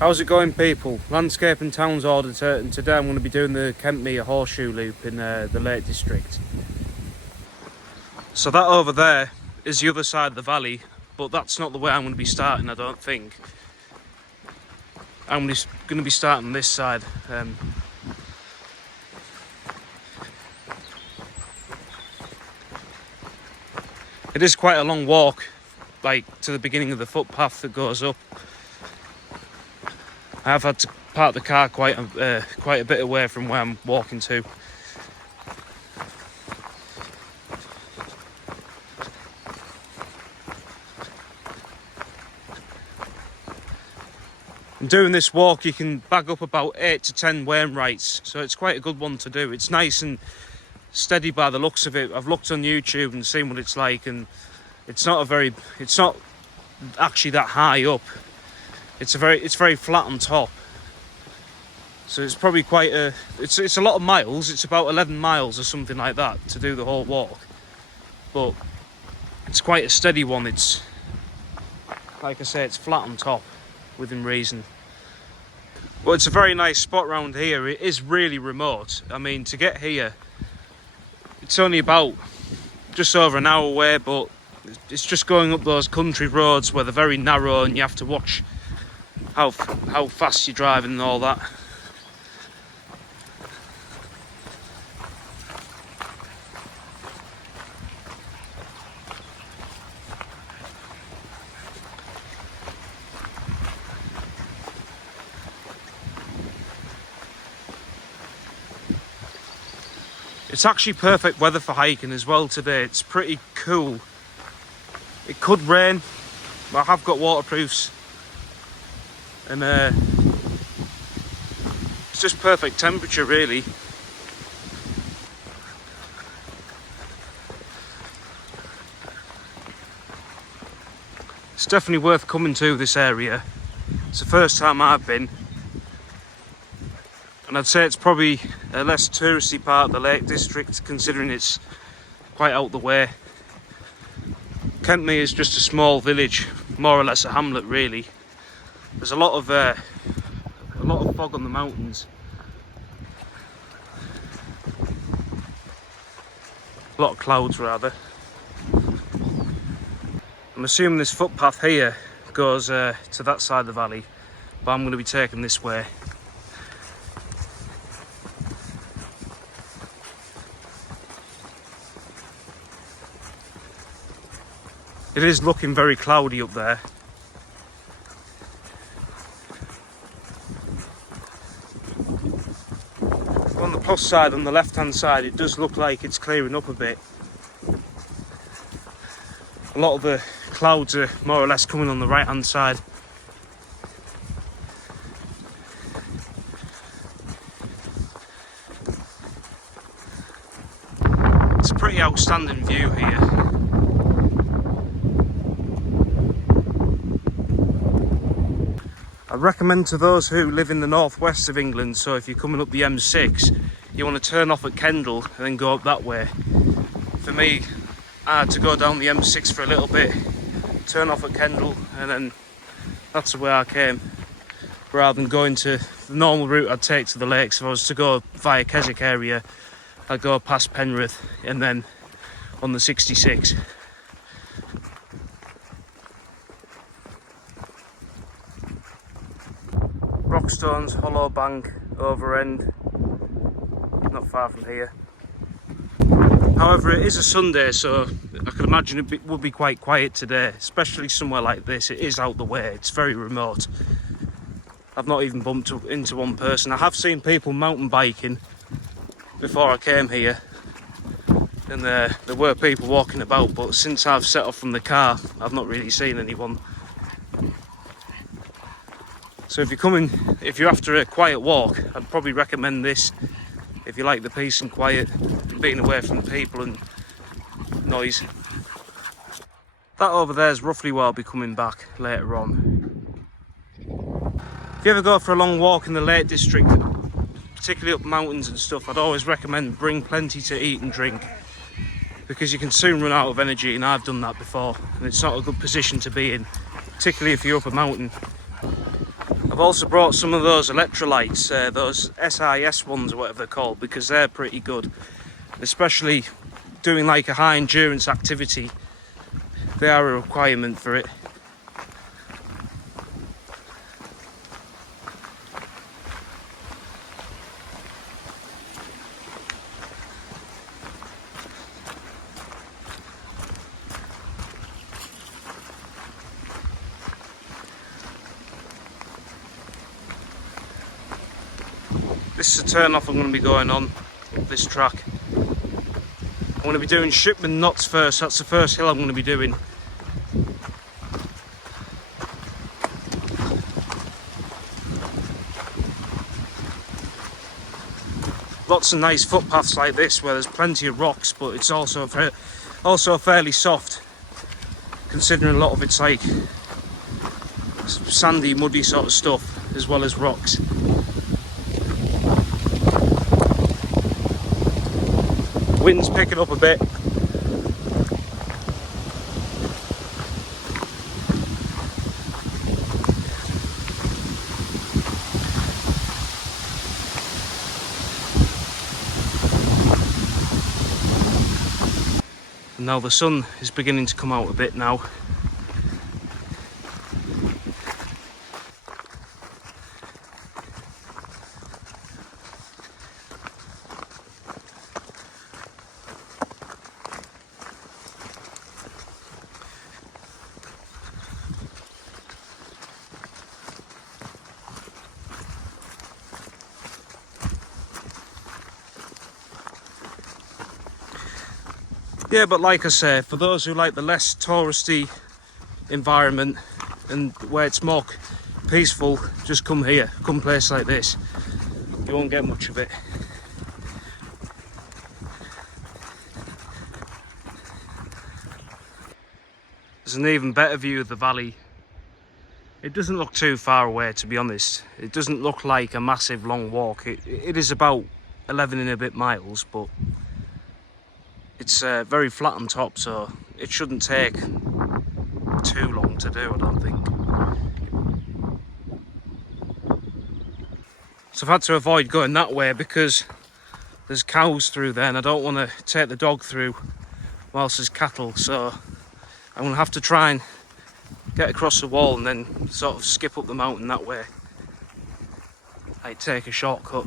How's it going, people? Landscape and Towns Auditor, and today I'm going to be doing the Kentmere horseshoe loop in the Lake District. So that over there is the other side of the valley, but that's not the way I'm going to be starting, I don't think. I'm just going to be starting this side. It is quite a long walk, like to the beginning of the footpath that goes up. I have had to park the car quite a bit away from where I'm walking to. And doing this walk, you can bag up about 8 to 10 wainrights, so it's quite a good one to do. It's nice and steady by the looks of it. I've looked on YouTube and seen what it's like, and it's not actually that high up. It's very flat on top, so it's probably quite it's a lot of miles. It's about 11 miles or something like that to do the whole walk, but it's quite a steady one. It's, like I say, it's flat on top within reason. But it's a very nice spot around here. It is really remote. I mean, to get here, it's only about just over an hour away, but it's just going up those country roads where they're very narrow and you have to watch how fast you're driving and all that. It's actually perfect weather for hiking as well today. It's pretty cool. It could rain, but I have got waterproofs. And it's just perfect temperature, really. It's definitely worth coming to this area. It's the first time I've been. And I'd say it's probably a less touristy part of the Lake District, considering it's quite out the way. Kentmere is just a small village, more or less a hamlet, really. There's a lot of fog on the mountains. A lot of clouds, rather. I'm assuming this footpath here goes to that side of the valley, but I'm going to be taking this way. It is looking very cloudy up there. On the plus side, on the left hand side, it does look like it's clearing up a bit. A lot of the clouds are more or less coming on the right hand side. It's a pretty outstanding view here. I recommend to those who live in the northwest of England, so if you're coming up the M6, you want to turn off at Kendal and then go up that way. For me, I had to go down the M6 for a little bit, turn off at Kendal, and then that's the way I came, rather than going to the normal route I'd take to the lakes. If I was to go via Keswick area, I'd go past Penrith and then on the 66. Rockstones, Hollow Bank, Over End, not far from here. However, it is a Sunday, so I can imagine it would be quite quiet today, especially somewhere like this. It is out the way, it's very remote. I've not even bumped into one person. I have seen people mountain biking before I came here, and there were people walking about, but since I've set off from the car, I've not really seen anyone. So if you're after a quiet walk, I'd probably recommend this. If you like the peace and quiet, being away from the people and noise. That over there is roughly where I'll be coming back later on. If you ever go for a long walk in the Lake District, particularly up mountains and stuff, I'd always recommend bring plenty to eat and drink, because you can soon run out of energy, and I've done that before, and it's not a good position to be in, particularly if you're up a mountain. I've I've also brought some of those electrolytes, those SIS ones or whatever they're called, because they're pretty good, especially doing like a high endurance activity. They are a requirement for it. This is a turn off I'm going to be going on this track. I'm going to be doing Shipman Knots first. That's the first hill I'm going to be doing. Lots of nice footpaths like this where there's plenty of rocks, but it's also fairly soft, considering a lot of it's like sandy, muddy sort of stuff as well as rocks. Wind's picking up a bit. And now the sun is beginning to come out a bit now. Yeah, but like I say, for those who like the less touristy environment and where it's more peaceful, just come here, come a place like this. You won't get much of it. There's an even better view of the valley. It doesn't look too far away, to be honest. It doesn't look like a massive long walk. It is about 11 and a bit miles, but it's very flat on top, so it shouldn't take too long to do, I don't think. So I've had to avoid going that way because there's cows through there and I don't want to take the dog through whilst there's cattle, so I'm going to have to try and get across the wall and then sort of skip up the mountain that way. I take a shortcut.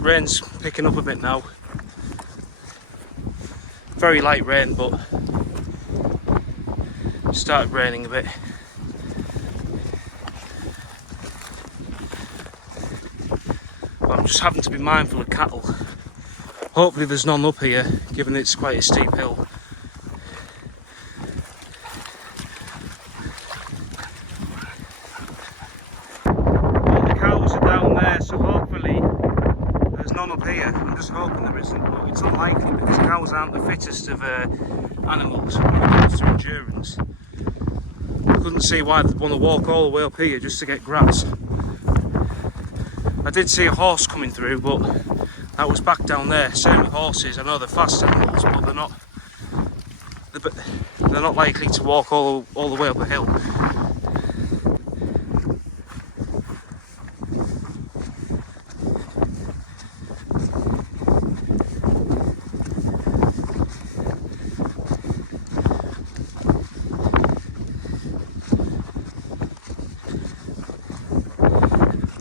Rain's picking up a bit now. Very light rain, but it started raining a bit. But I'm just having to be mindful of cattle. Hopefully there's none up here, given it's quite a steep hill. All the cows are down there, so hopefully there's none up here. I'm just hoping there isn't, but it's unlikely because cows aren't the fittest of animals when it comes to endurance. I couldn't see why they'd want to walk all the way up here just to get grass. I did see a horse coming through, but that was back down there. Same with horses. I know they're fast animals, but they're not likely to walk all the way up a hill.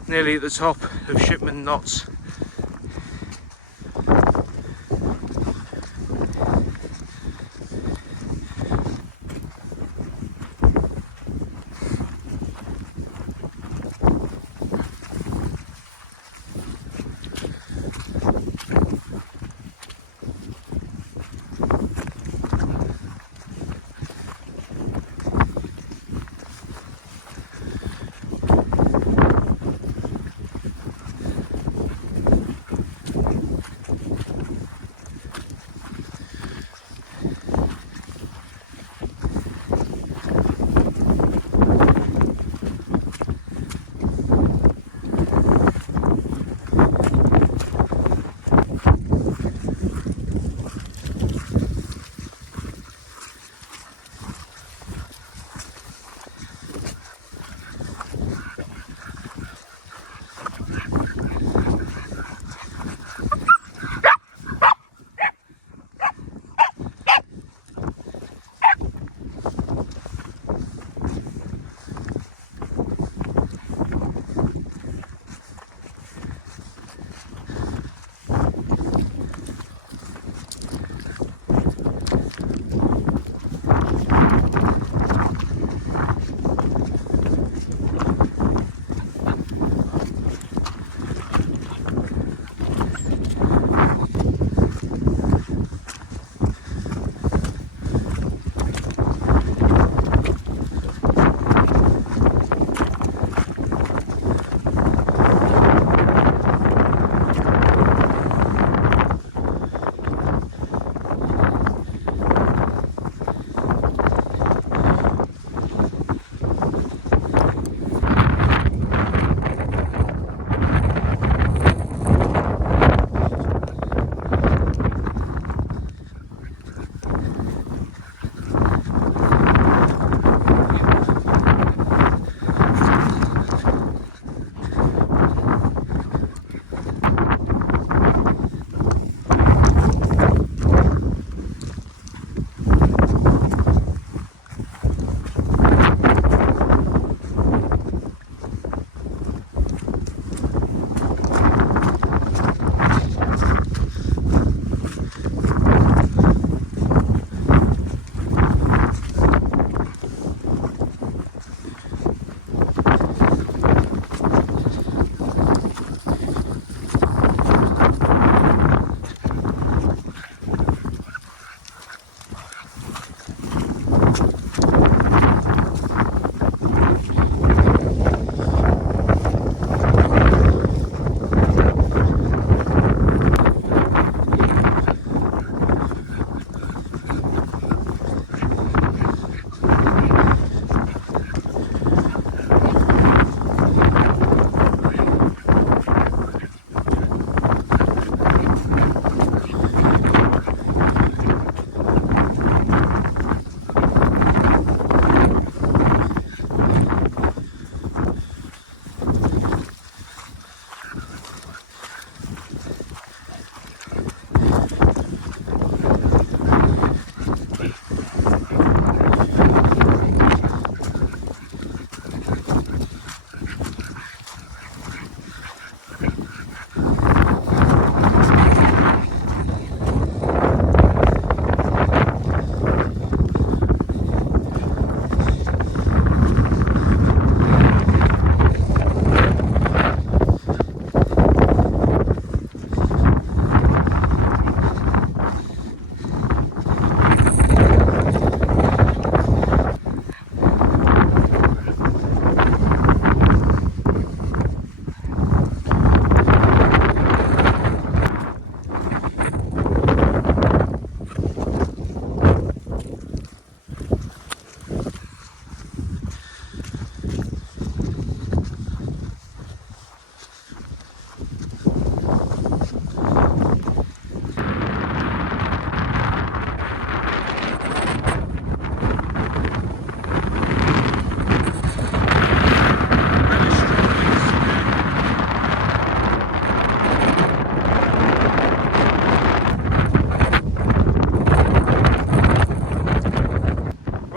Nearly at the top of Shipman Knots.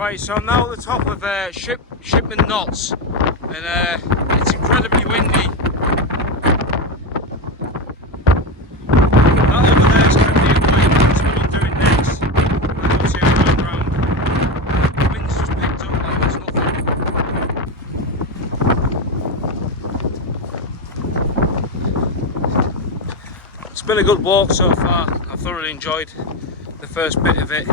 Right, so I'm now at the top of Shipman Knots, and it's incredibly windy. That over there is Kentmere Pike, that's what I'm doing next. I don't see it going round. The wind's just picked up like there's nothing. It's been a good walk so far. I've thoroughly enjoyed the first bit of it.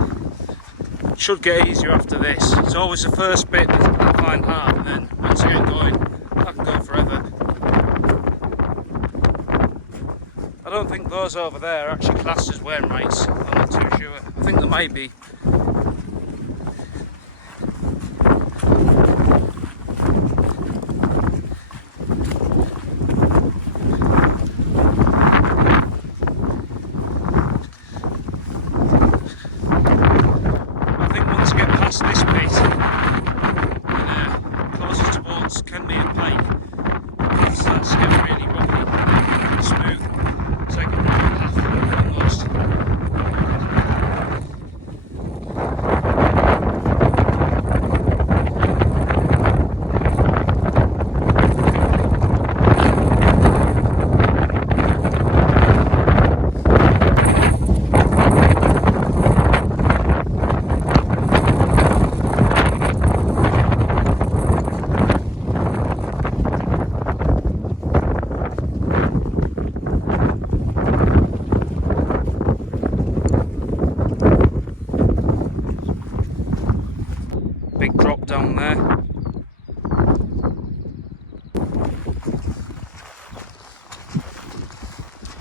It should get easier after this. It's always the first bit that I find hard, and then once I get going, I can go forever. I don't think those over there are actually classed as wainrights. I'm not too sure. I think they might be. This bit and closer towards Kentmere Pike, it starts to get really rocky, smooth. It's like a path almost. Big drop down there.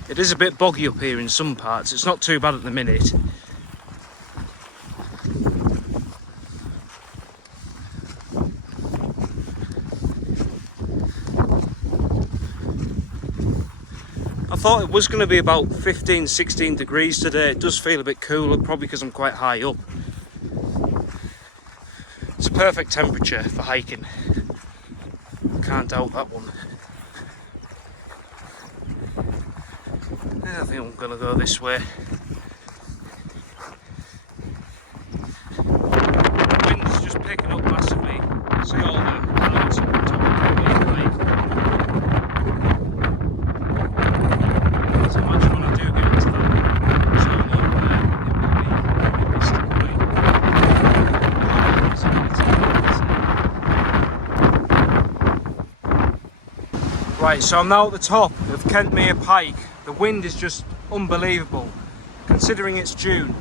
It is a bit boggy up here in some parts. It's not too bad at the minute. I thought it was going to be about 15-16 degrees today. It does feel a bit cooler, probably because I'm quite high up. It's a perfect temperature for hiking. Can't doubt that one. I think I'm gonna go this way. The wind's just picking up massively. See all the clouds on top of Kentmere Pike. So imagine when I do get into that zone over there, it will be misty white. Right, so I'm now at the top of Kentmere Pike. The wind is just unbelievable. Considering it's June,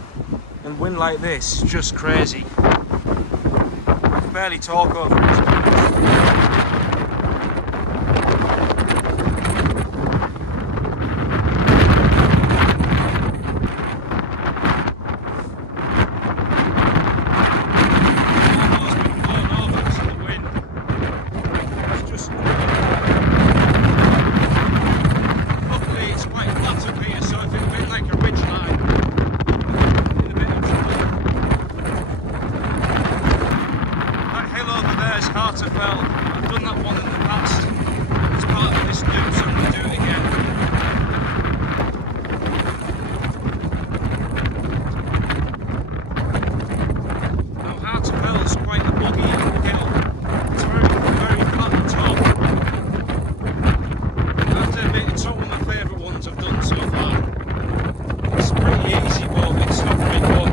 and wind like this is just crazy. I can barely talk over it. I've done that one in the past. It's part of this loop, so I'm going to do it again. Now Hartefell is quite a boggy hill. It's very, very flat on top. I have to admit, it's not one of my favourite ones I've done so far. It's pretty easy, but it's not very fun.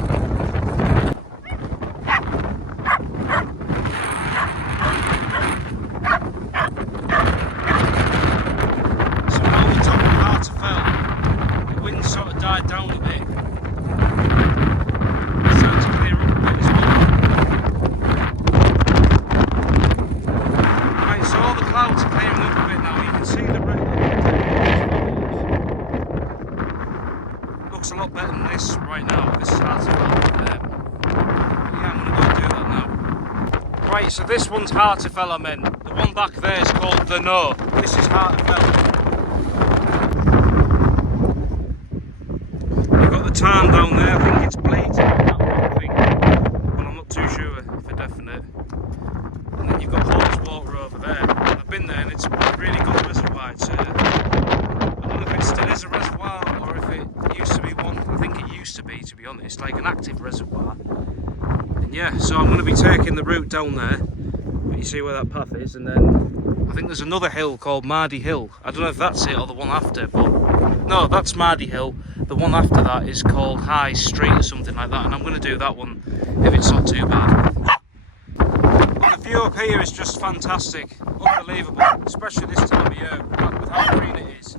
Died down a bit. It's starting to clear up a bit as well. Right, so all the clouds are clearing up a bit now. You can see the red. Looks a lot better than this right now. This is Hartefell. Yeah, I'm going to go do that now. Right, so this one's Hartefell I meant. The one back there is called the No. This is Hartefell. The tarn down there, I think it's bleeding, that one, I think, but I'm not too sure for definite. And then you've got Horse water over there. I've been there and it's a really good reservoir. It's I don't know if it still is a reservoir or if it used to be one. I think it used to be, to be honest, like an active reservoir. And yeah, so I'm going to be taking the route down there. You see where that path is, and then I think there's another hill called Mardy Hill. I don't know if that's it or the one after, but no, that's Mardy Hill. The one after that is called High Street or something like that, and I'm going to do that one if it's not too bad. But the view up here is just fantastic, unbelievable, especially this time of year with how green it is.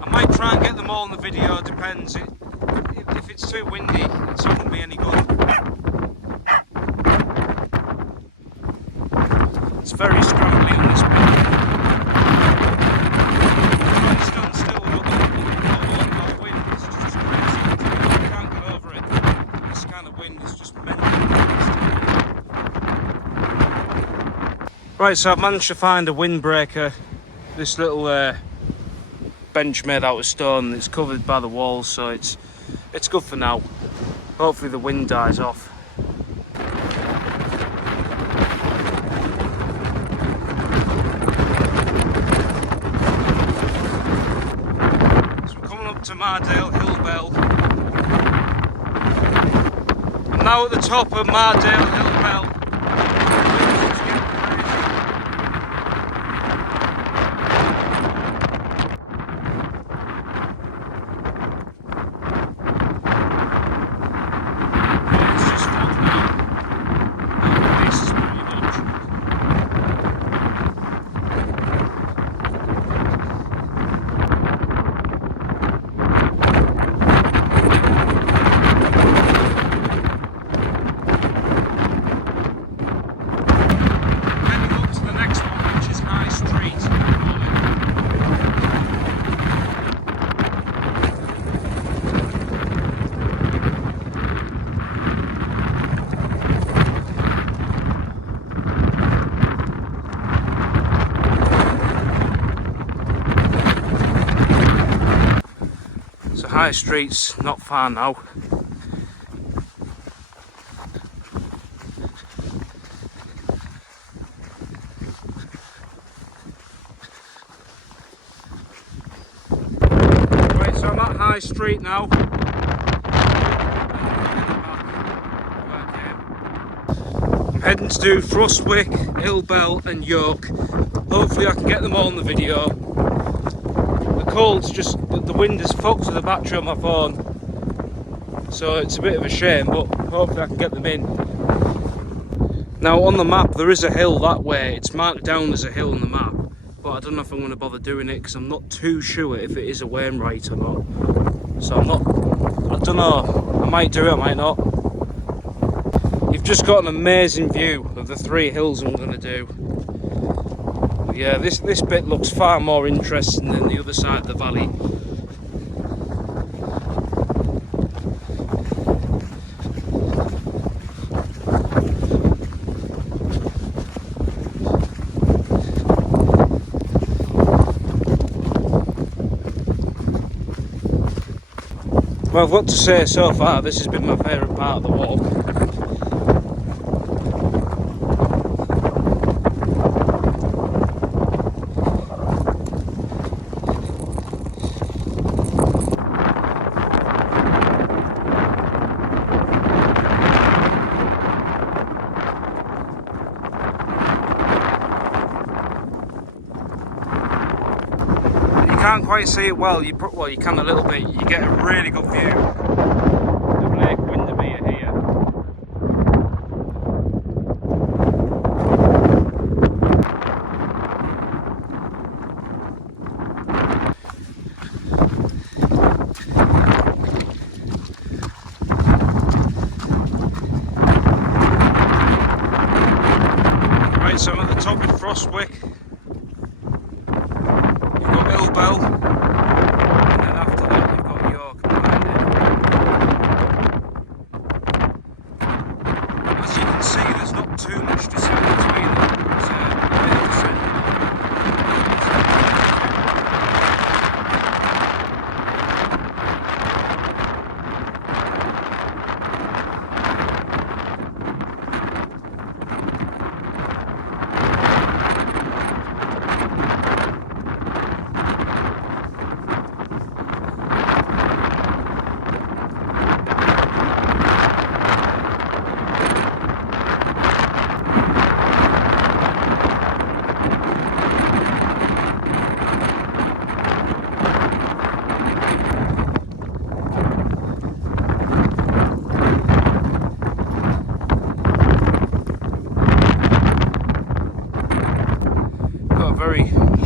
I might try and get them all in the video, depends. If it's too windy, it's not going to be any good. It's very scrambly on this bit. Trying to stand still with the wind, it's just crazy. You can't get over it. This kind of wind is just mental. Right, so I've managed to find a windbreaker. This little bench made out of stone. It's covered by the walls, so it's good for now. Hopefully the wind dies off. So we're coming up to Mardale Hill Bell. I'm now at the top of Mardale Hill Bell. High Street's not far now. Right, so I'm at High Street now. I'm heading to do Frostwick, Hillbell and York. Hopefully I can get them all in the video. The cold's just, the wind has fucked with the battery on my phone, so it's a bit of a shame, but hopefully I can get them in. Now on the map there is a hill that way, it's marked down as a hill on the map, but I don't know if I'm going to bother doing it because I'm not too sure if it is a wainwright or not. So I don't know, I might do it, I might not. You've just got an amazing view of the 3 hills I'm going to do. Yeah, this bit looks far more interesting than the other side of the valley. Well, I've got to say so far, this has been my favourite part of the walk. Can't quite see it well. You can a little bit. You get a really good view of Lake Windermere here. Right, so I'm at the top of Frostwick. Bell, and then after that you've got York behind it. As you can see, there's not too much descent between them. It's a bit of descent.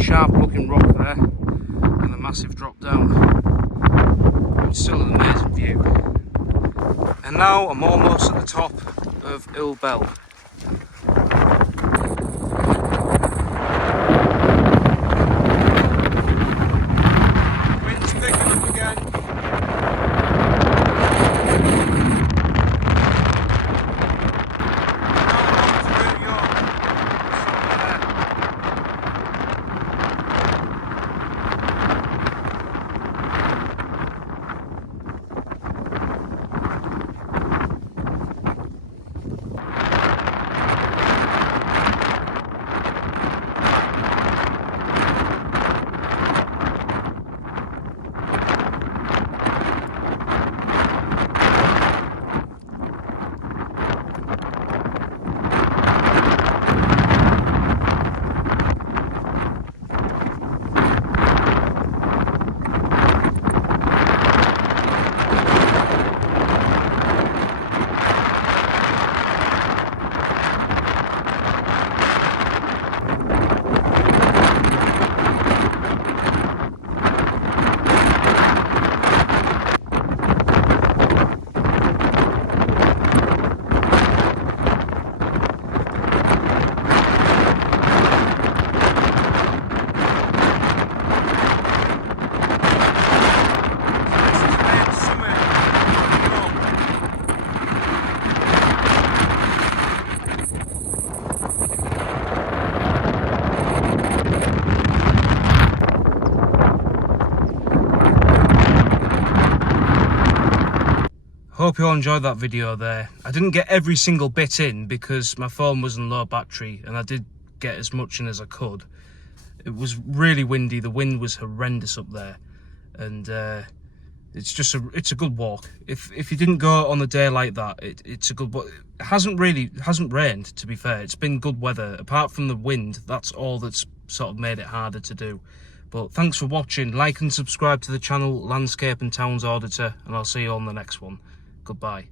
sharp looking rock there and a massive drop down. It's still an amazing view. And now I'm almost at the top of Ill Bell. Wind's picking up again. Hope you all enjoyed that video there. I didn't get every single bit in because my phone was on low battery, and I did get as much in as I could. It was really windy, the wind was horrendous up there, and it's a good walk. If you didn't go on a day like that, it's a good walk. It hasn't rained, to be fair. It's been good weather. Apart from the wind, that's all that's sort of made it harder to do. But thanks for watching. Like and subscribe to the channel, Landscape and Towns Auditor, and I'll see you on the next one. Goodbye.